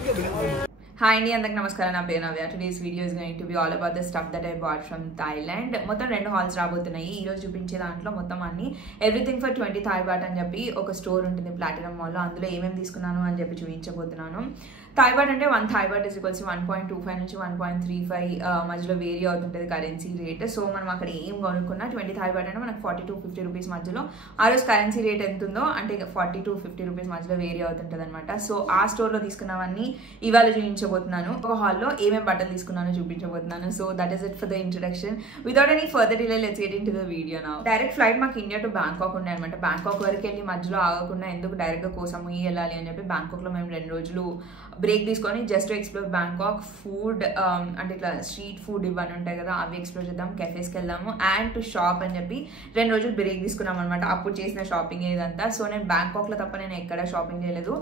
Hi Andy, అందరికి నమస్కారం. నా పేరు నవ్య. Today's video is going to be all about the stuff that I bought from Thailand. మొత్తం 2 halls రాబోతున్నాయి. ఈ రోజు చూపించే దాంట్లో మొత్తం అన్ని ఎవ్రీథింగ్ ఫర్ 20 Thai baht అని చెప్పి ఒక స్టోర్ ఉంటుంది ప్లాటినం మాల్ లో. అందులో ఏమేమి తీసుకున్నాను అని చెప్పి చూపించబోతున్నాను. Thai baht అంటే 1 Thai baht is equals to 1.25 నుంచి 1.35 మధ్యలో వేరీ అవుతుంటుంది కరెన్సీ రేట్. సో మనం అక్కడ ఏం కొనుక్కున్నా 20 Thai baht అంటే మనకు 40 to 50 రూపీస్ మధ్యలో ఆ రోజు కరెన్సీ రేట్ ఎంత ఉందో అంటే 40 to 50 రూపీస్ మధ్యలో వేరీ అవుతుంటుంది అనమాట. సో ఆ స్టోర్ లో తీసుకున్నవన్నీ ఇవాళ చూపించబోతున్నాను. ఒక హాల్లో ఏమేమి బట్టలు తీసుకున్నానో చూపించబోతున్నాను. So that is it for the introduction. Without any further delay let's get into the video now. Direct flight మాకు ఇండియా టు బ్యాంకాక్ ఉండే అనమాట. బ్యాంకాక్ వరకు వెళ్ళి మధ్యలో ఆగకుండా ఎందుకు డైరెక్ట్ గా కోసం వెళ్ళాలి అని చెప్పి బ్యాంకాక్ లో మేము 2 రోజులు బ్రేక్ తీసుకొని just to explore Bangkok. Food అంటే ఇట్లా స్ట్రీట్ ఫుడ్ ఇవన్నీ ఉంటాయి కదా, అవి ఎక్స్ప్లోర్ చేద్దాం, కెఫేస్కి వెళ్దాము అండ్ టు షాప్ అని చెప్పి 2 రోజులు బ్రేక్ తీసుకున్నాం అనమాట. అప్పుడు చేసిన షాపింగ్ ఇదంతా. సో నేను బ్యాంకాక్ లో తప్ప నేను ఎక్కడ షాపింగ్ చేయలేదు.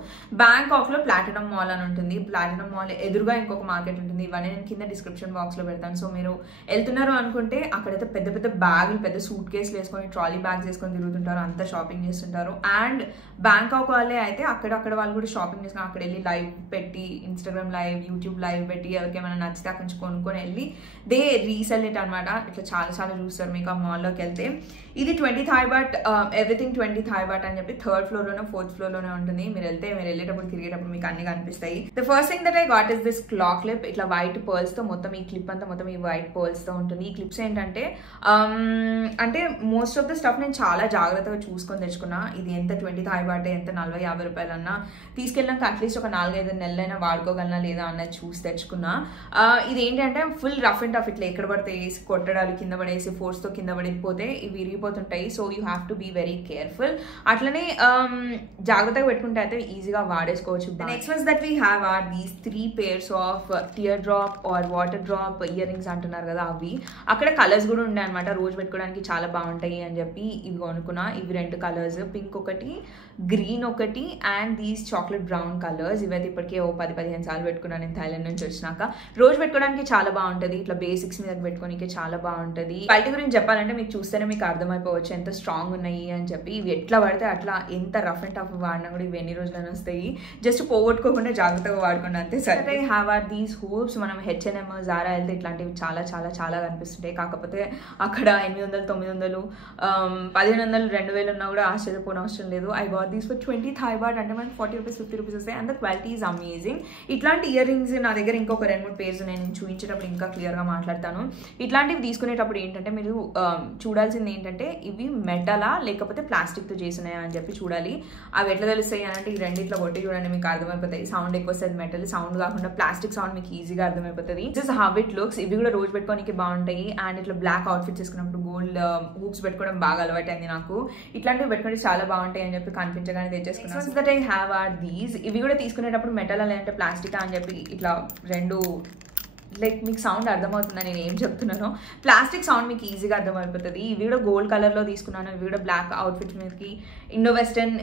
బ్యాంకాక్ లో ప్లాటినం మాల్ అని ఉంటుంది. ప్లాటినం మాల్ ఎదురుగా ఇంకొక మార్కెట్ ఉంటుంది. ఇవన్నీ నేను కింద డిస్క్రిప్షన్ బాక్స్ లో పెడతాను. సో మీరు వెళ్తున్నారు అనుకుంటే అక్కడైతే పెద్ద పెద్ద బ్యాగులు, పెద్ద సూట్ కేసులు వేసుకొని, ట్రాలీ బ్యాగ్స్ వేసుకొని తిరుగుతుంటారు, అంతా షాపింగ్ చేస్తుంటారు. అండ్ బ్యాంకాక్ వాళ్ళే అయితే అక్కడ వాళ్ళు కూడా షాపింగ్ చేసుకుని అక్కడ వెళ్ళి లైవ్ పెట్టి, ఇన్స్టాగ్రామ్ లైవ్, యూట్యూబ్ లైవ్ పెట్టి ఎవరికి ఏమైనా నచ్చితే అక్కడి నుంచి కొనుక్కొని వెళ్ళి దే రీసెల్ ఇట్ అనమాట. ఇట్లా చాలా చాలా చూస్తారు మీకు ఆ మాల్లోకి వెళ్తే. ఇది 20 Thai baht, everything 20 Thai baht అని చెప్పి 3rd floor లోనే 4th floor లోనే ఉంటుంది. మీరు వెళ్ళేటప్పుడు తిరిగేటప్పుడు మీకు అన్ని కనిపిస్తాయి. The first thing that I got is this క్లా క్లిప్. ఇట్లా వైట్ పర్ల్స్ తో మొత్తం ఈ క్లిప్ అంతా మొత్తం ఈ వైట్ పర్ల్స్ తో ఉంటుంది. ఈ క్లిప్స్ ఏంటంటే అంటే మోస్ట్ ఆఫ్ ద స్టఫ్ నేను చాలా జాగ్రత్తగా చూసుకొని తెచ్చుకున్నా. ఇది ఎంత 20 Thai baht, ఎంత 40-50 రూపాయలన్నా తీసుకెళ్ళాక అట్లీస్ట్ ఒక 4-5 నెలలైనా వాడుకోగలనా లేదా అన్నది చూసి తెచ్చుకున్నా. ఇది ఏంటంటే ఫుల్ రఫ్ అండ్ టఫ్, ఇట్లా ఎక్కడ పడితే వేసి కొట్టడాలు, కింద పడేసి ఫోర్స్ తో కింద పడిపోతే ఇవి విరిగిపోతుంటాయి. So you have to be very careful. అట్లనే జాగ్రత్తగా పెట్టుకుంటే అయితే ఈజీగా వాడేసుకోవచ్చు. Next ones that we have are these 3 pairs of tear drop or water drop earrings అంటున్నారు కదా, అవి అక్కడ కలర్స్ కూడా ఉండే అనమాట. రోజు పెట్టుకోవడానికి చాలా బాగుంటాయి అని చెప్పి ఇవి కొనుక్కున్నా. ఇవి 2 కలర్స్, పింక్ ఒకటి, గ్రీన్ ఒకటి and these chocolate brown colours. ఇవైతే ఇప్పటికే 10-15 సార్లు పెట్టుకున్నాను నేను థాయిలాండ్ నుంచి వచ్చినాక. రోజు పెట్టుకోవడానికి చాలా బాగుంటుంది. ఇట్లా బేసిక్స్ మీద పెట్టుకోనికి చాలా బాగుంటుంది. క్వాలిటీ గురించి చెప్పాలంటే మీకు చూస్తేనే మీకు అర్థమైపోవచ్చు ఎంత స్ట్రాంగ్ ఉన్నాయి అని చెప్పి. ఇవి ఎట్లా పడితే అట్లా ఎంత రఫ్ అండ్ టఫ్ వాడినా కూడా ఇవి ఎన్ని రోజులను వస్తాయి. జస్ట్ పోగొట్టుకోకుండా జాగ్రత్తగా వాడుకోండి అంతే. సరే హ్యావ్ ఆర్ దీస్ హూప్స్. మనం H&M, Zara వెళ్తే ఇట్లాంటివి చాలా చాలా చాలా కనిపిస్తుంటాయి. కాకపోతే అక్కడ 800, 900, 1500, 2000 ఉన్నా కూడా ఆశ్చర్యపోయిన అవసరం లేదు. I got these for 20 Thai baht అంటే మనకి 40 రూపీస్ 50 రూపీస్ వస్తాయి. And the quality is amazing. ఇట్లాంటి ఇయర్ రింగ్స్ నా దగ్గర ఇంకొక 2-3 పేర్స్ నేను చూపించేటప్పుడు ఇంకా క్లియర్గా మాట్లాడతాను. ఇట్లాంటివి తీసుకునేటప్పుడు ఏంటంటే మీరు చూడాల్సింది ఏంటంటే ఇవి మెటలా లేకపోతే ప్లాస్టిక్తో చేసినాయా అని చెప్పి చూడాలి. అవి ఎట్లా తెలుస్తాయి అని అంటే ఈ రెండిట్లో కొట్టి చూడండి, మీకు అర్థమైపోతాయి. సౌండ్ ఎక్కువ వస్తుంది మెటల్, సౌండ్ కాకుండా ప్లాస్టిక్ సౌండ్ మీకు ఈజీగా అర్థమైపోతుంది. This is how it looks. ఇవి కూడా రోజు పెట్టుకోనికి బాగుంటాయి. అండ్ ఇట్లా బ్లాక్ అవుట్ఫిట్ చేసుకున్నప్పుడు గోల్డ్ హూప్స్ పెట్టుకోవడం బాగా అలవాటైంది నాకు. ఇట్లాంటివి పెట్టుకుంటే చాలా బాగుంటాయి అని చెప్పి కనిపించగానే తెచ్చేసుకున్నాను. That I have are these. ఇవి కూడా తీసుకునేటప్పుడు మెటల్ లేదంటే ప్లాస్టిక్ అని చెప్పి ఇట్లా 2 లైక్ మీకు సౌండ్ అర్థమవుతుందా నేను ఏం చెప్తున్నానో? ప్లాస్టిక్ సౌండ్ మీకు ఈజీగా అర్థమైపోతుంది. ఇవి కూడా గోల్డ్ కలర్లో తీసుకున్నాను. ఇవి కూడా బ్లాక్ అవుట్ఫిట్స్ మీదకి, ఇండో వెస్టర్న్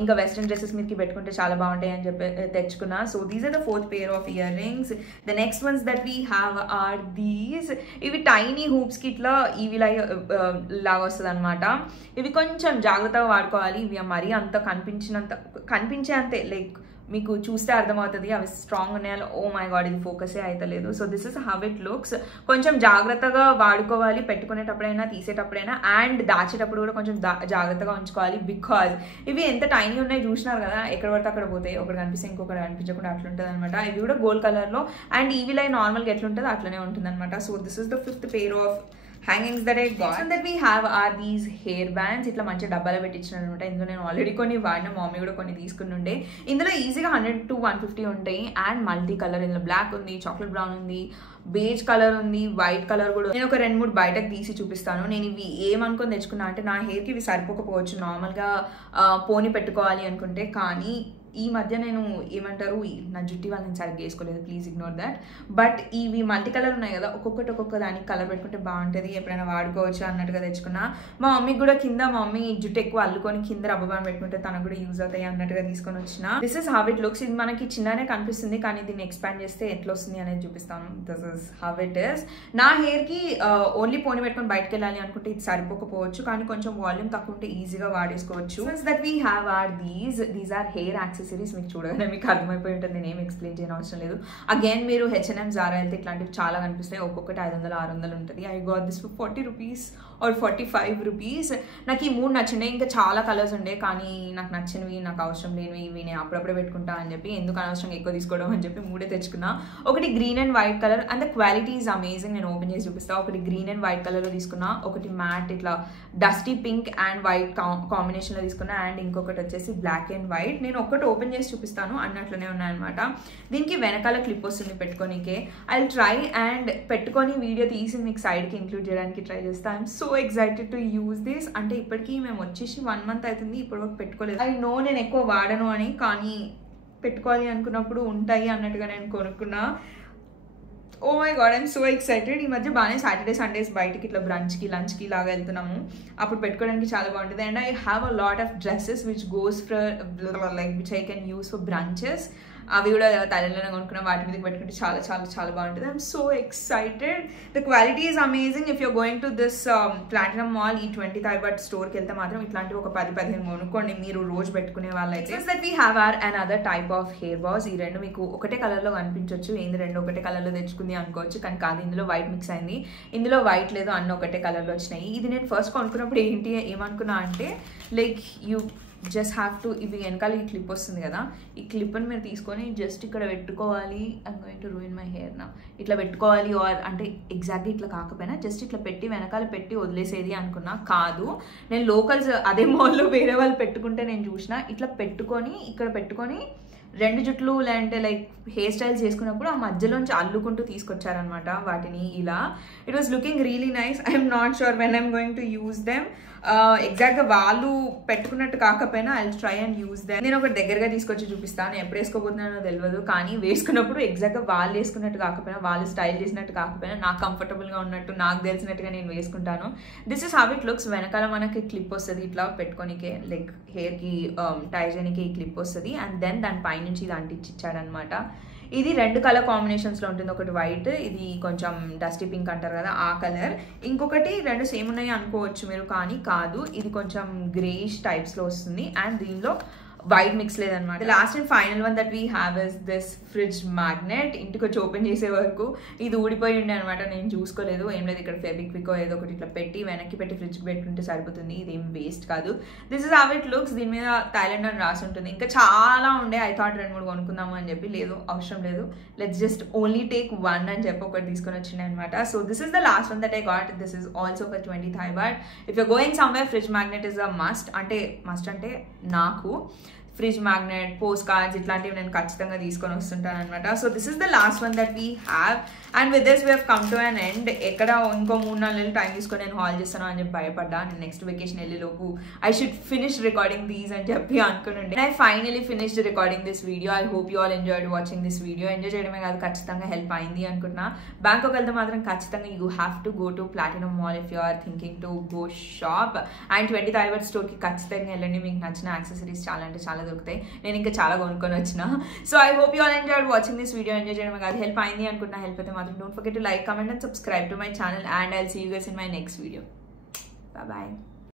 ఇంకా వెస్టర్న్ డ్రెస్సెస్ మీదకి పెట్టుకుంటే చాలా బాగుంటాయి అని చెప్పి తెచ్చుకున్నా. So these are the 4th pair of earrings. The next ones that we have are these. ఇవి టైనీ హూప్స్కి ఇట్లా ఇవి లాగా వస్తుంది అనమాట. ఇవి కొంచెం జాగ్రత్తగా వాడుకోవాలి. ఇవి మరీ అంత కనిపించే అంతే లైక్ మీకు చూస్తే అర్థమవుతుంది అవి స్ట్రాంగ్ ఉన్నాయో. ఓ మై గాడ్, ఇది ఫోకసే అవుతలేదు. So this is how it looks. కొంచెం జాగ్రత్తగా వాడుకోవాలి పెట్టుకునేటప్పుడైనా, తీసేటప్పుడైనా అండ్ దాచేటప్పుడు కూడా కొంచెం జాగ్రత్తగా ఉంచుకోవాలి. బికాజ్ ఇవి ఎంత టైనీ ఉన్నాయి చూసినారు కదా, ఎక్కడ పడితే అక్కడ పోతాయి. ఒకటి కనిపిస్తే ఇంకొకటి కనిపించకుండా అట్లుంటుంది అనమాట. ఇవి కూడా గోల్డ్ కలర్లో అండ్ ఇవి లైక్ నార్మల్గా ఎట్లుంటుందో అట్లనే ఉంటుంది అనమాట. So this is the 5th pair of hangings that I got. And that we have are these hair bands. ఇట్లా మంచిగా డబ్బాలో పెట్టించిన అనమాట. ఇందులో నేను ఆల్రెడీ కొన్ని వాడిన, మమ్మీ కూడా కొన్ని తీసుకుని ఉండే. ఇందులో ఈజీగా 100 to 150 ఉంటాయి. అండ్ మల్టీ కలర్, ఇందులో బ్లాక్ ఉంది, చాక్లెట్ బ్రౌన్ ఉంది, బేజ్ కలర్ ఉంది, వైట్ కలర్ కూడా. నేను ఒక 2-3 బయటకు తీసి చూపిస్తాను. నేను ఇవి ఏమనుకొని తెచ్చుకున్నా అంటే నా హెయిర్కి ఇవి సరిపోకపోవచ్చు నార్మల్గా పోనీ పెట్టుకోవాలి అనుకుంటే. కానీ ఈ మధ్య నేను ఏమంటారు నా జుట్టి వాళ్ళని సరిగ్గా వేసుకోలేదు, ప్లీజ్ ఇగ్నోర్ దట్. బట్ ఇవి మల్టీ కలర్ ఉన్నాయి కదా, ఒక్కొక్క దానికి కలర్ పెట్టుకుంటే బాగుంటుంది, ఎప్పుడైనా వాడుకోవచ్చు అన్నట్టుగా తెచ్చుకున్నా. మా మమ్మీకి కూడా కింద మా మమ్మీ జుట్టు ఎక్కువ అల్లుకొని కింద రబ్బర్ బ్యాండ్ పెట్టుకుంటే తనకు కూడా యూజ్ అవుతాయి అన్నట్టుగా తీసుకొని వచ్చిన. This is how it looks. ఇది మనకి చిన్ననే కనిపిస్తుంది కానీ దీన్ని ఎక్స్పాండ్ చేస్తే ఎట్లా వస్తుంది అనేది చూపిస్తాను. This is how it is. నా హెయిర్ కి ఓన్లీ పోనీ పెట్టుకొని బయటకు వెళ్ళాలి అనుకుంటే ఇది సరిపోకపోవచ్చు, కానీ కొంచెం వాల్యూమ్ తక్కువ ఉంటే ఈజీగా వాడేసుకోవచ్చు. That we have are these are hair accessories accessories మీకు చూడగానే మీకు అర్థమైపోయి ఉంటుంది, నేను ఏం ఎక్స్ప్లెయిన్ చేయని అవసరం లేదు. అగైన్ మీరు H&M Zara వెళ్తే ఇట్లాంటివి చాలా కనిపిస్తాయి, ఒక్కొక్కటి 500-600 ఉంటుంది. I got this for 40 rupees or 45 rupees. నాకు ఈ 3 నచ్చినాయి, ఇంకా చాలా కలర్స్ ఉండే కానీ నాకు నచ్చినవి, నాకు అవసరం లేనివి ఇవి నేను అప్పుడప్పుడే పెట్టుకుంటా అని చెప్పి ఎందుకు అనవసరంగా ఎక్కువ తీసుకోవడం అని చెప్పి 3 తెచ్చుకున్నా. ఒకటి green and white colour and the quality is amazing, నేను ఓపెన్ చేసి చూపిస్తాను. ఒకటి గ్రీన్ అండ్ వైట్ కలర్లో తీసుకున్నా, ఒకటి మ్యాట్ ఇట్లా డస్టీ పింక్ అండ్ వైట్ కాంబినేషన్లో తీసుకున్నా, అండ్ ఇంకొకటి వచ్చేసి బ్లాక్ అండ్ వైట్. నేను ఒకటి ఓపెన్ చేసి చూపిస్తాను అన్నట్లునే ఉన్నాయన్నమాట. దీనికి వెనకాల క్లిప్ వస్తుంది పెట్టుకోనికే. ఐ విల్ ట్రై అండ్ పెట్టుకొని వీడియో తీసి మీకు సైడ్కి ఇంక్లూడ్ చేయడానికి ట్రై చేస్తాను. I'm so excited to use this. అంటే ఇప్పటికీ మేము వచ్చేసి 1 మంత్ అవుతుంది, ఇప్పుడు వరకు పెట్టుకోలేదు. ఐ నో నేను ఎక్కువ వాడను అని, కానీ పెట్టుకోవాలి అనుకున్నప్పుడు ఉంటాయి అన్నట్టుగా నేను కొనుక్కున్నా. Oh my god, I'm so excited. ఈ మధ్య బాగానే సాటర్డే సండేస్ బయటికి ఇట్లా బ్రంచ్కి లంచ్కి లాగా వెళ్తున్నాము, అప్పుడు పెట్టుకోవడానికి చాలా బాగుంటుంది. And I have a lot of dresses which goes for like which I can use for brunches. అవి కూడా థైలాండ్లోనే కొనుక్కున్నా, వాటి మీదకి పెట్టుకుంటే చాలా చాలా చాలా బాగుంటుంది. I'm so excited. The quality is amazing. If you're going to this platinum mall, ఈ 20 Thai baht స్టోర్కి వెళ్తే మాత్రం ఇట్లాంటివి ఒక 10-15 కొనుక్కోండి మీరు రోజు పెట్టుకునే వాళ్ళైతే. That we have are and other type of hair bows. ఈ రెండు మీకు ఒకటే కలర్లో కనిపించవచ్చు, ఏంది రెండు ఒకటే కలర్లో తెచ్చుకుంది అనుకోవచ్చు, కానీ కాదు, ఇందులో వైట్ మిక్స్ అయింది, ఇందులో వైట్ లేదు, అన్న ఒకటే కలర్లో వచ్చినాయి. ఇది నేను ఫస్ట్ కొనుక్కున్నప్పుడు ఏమనుకున్నా అంటే like you just have to, ఇవి వెనకాల ఈ క్లిప్ వస్తుంది కదా, ఈ క్లిప్ని మీరు తీసుకొని జస్ట్ ఇక్కడ పెట్టుకోవాలి. I'm going to ruin my hair నా, ఇట్లా పెట్టుకోవాలి. ఆర్ అంటే ఎగ్జాక్ట్గా ఇట్లా కాకపోయినా జస్ట్ ఇట్లా పెట్టి వెనకాల పెట్టి వదిలేసేది అనుకున్నా. కాదు, నేను లోకల్స్ అదే మాల్లో వేరే వాళ్ళు పెట్టుకుంటే నేను చూసిన, ఇట్లా పెట్టుకొని ఇక్కడ పెట్టుకొని 2 జుట్లు లేదంటే లైక్ హెయిర్ స్టైల్స్ చేసుకున్నప్పుడు ఆ మధ్యలోంచి అల్లుకుంటూ తీసుకొచ్చారనమాట వాటిని ఇలా. It was looking really nice. I'm not sure when I'm going to use them. ఎగ్జాక్ట్గా వాళ్ళు పెట్టుకున్నట్టు కాకపోయినా I will try and use them. నేను ఒకటి దగ్గరగా తీసుకొచ్చి చూపిస్తాను, ఎప్పుడు వేసుకోబోతున్నానో తెలియదు, కానీ వేసుకున్నప్పుడు ఎగ్జాక్ట్గా వాళ్ళు వేసుకున్నట్టు కాకపోయినా, వాళ్ళు స్టైల్ చేసినట్టు కాకపోయినా, నాకు కంఫర్టబుల్గా ఉన్నట్టు నాకు తెలిసినట్టుగా నేను వేసుకుంటాను. This is how it looks. వెనకాల మనకి క్లిప్ వస్తుంది ఇట్లా పెట్టుకోనికే, లైక్ హెయిర్కి టై చేయడానికి ఈ క్లిప్ వస్తుంది, అండ్ దెన్ దాని పైనుంచి ఇది అంటించి ఇచ్చాడనమాట. ఇది 2 కలర్ కాంబినేషన్స్లో ఉంటుంది, ఒకటి వైట్, ఇది కొంచెం డస్టీ పింక్ అంటారు కదా ఆ కలర్, ఇంకొకటి 2 సేమ్ ఉన్నాయి అనుకోవచ్చు మీరు, కానీ కాదు, ఇది కొంచెం గ్రేయిష్ టైప్స్లో వస్తుంది అండ్ దీనిలో వైట్ మిక్స్ లేదనమాట. Last and final one that we have is this fridge magnet. ఇంటికి వచ్చి ఓపెన్ చేసే వరకు ఇది ఊడిపోయి ఉండే అనమాట, నేను చూసుకోలేదు. ఏం లేదు, ఇక్కడ ఫెవిక్విక్ ఏదో ఒకటి ఇట్లా పెట్టి వెనక్కి పెట్టి ఫ్రిడ్జ్కి పెట్టుకుంటే సరిపోతుంది, ఇదేం వేస్ట్ కాదు. This is how it looks. దీని మీద థాయిలాండ్ అని రాసి ఉంటుంది. ఇంకా చాలా ఉండే, ఐ థాట్ 2-3 కొనుక్కుందాము అని చెప్పి, లేదు అవసరం లేదు, లెట్స్ జస్ట్ ఓన్లీ టేక్ 1 అని చెప్పి ఒకటి తీసుకొని వచ్చిండే అనమాట. So this is the last one that I got. This is also for 20 Thai baht. If you're going somewhere, fridge magnet is a must. అంటే నాకు ఫ్రిడ్జ్ మ్యాగ్నెట్, పోస్ట్ కార్డ్స్ ఇట్లాంటివి నేను ఖచ్చితంగా తీసుకొని వస్తుంటాను అనమాట. So this is the last one that we have and with this we have come to an end. ఎక్కడ ఇంకో 3-4 నెలలు టైం తీసుకొని నేను హాల్ చేస్తాను అని చెప్పి భయపడ్డా. నేను నెక్స్ట్ వెకేషన్ వెళ్ళేలోపు I should finish recording these అని చెప్పి అనుకుని I finally finished recording this video. I hope you all enjoyed watching this video. Enjoy చేయడమే కాదు, ఖచ్చితంగా హెల్ప్ అయింది అనుకుంటున్నా. బ్యాంకాక్ వెళ్తే మాత్రం ఖచ్చితంగా you have to go to Platinum Mall if you are thinking to go shop. And 20 Thai baht స్టోర్కి ఖచ్చితంగా వెళ్ళండి, మీకు నచ్చిన యాక్సెసరీస్ చాలా అంటే చాలా దొరుకుతాయి. నేను ఇంకా చాలా కొనుక్కొని వచ్చిన. So I hope you all enjoyed watching this video. Enjoy చేయడమే కాదు, హెల్ప్ అయింది అనుకుంటున్నా. హెల్ప్ అయితే మాత్రం don't forget to like, comment and subscribe to my channel, and I'll see you guys in my next video. Bye bye.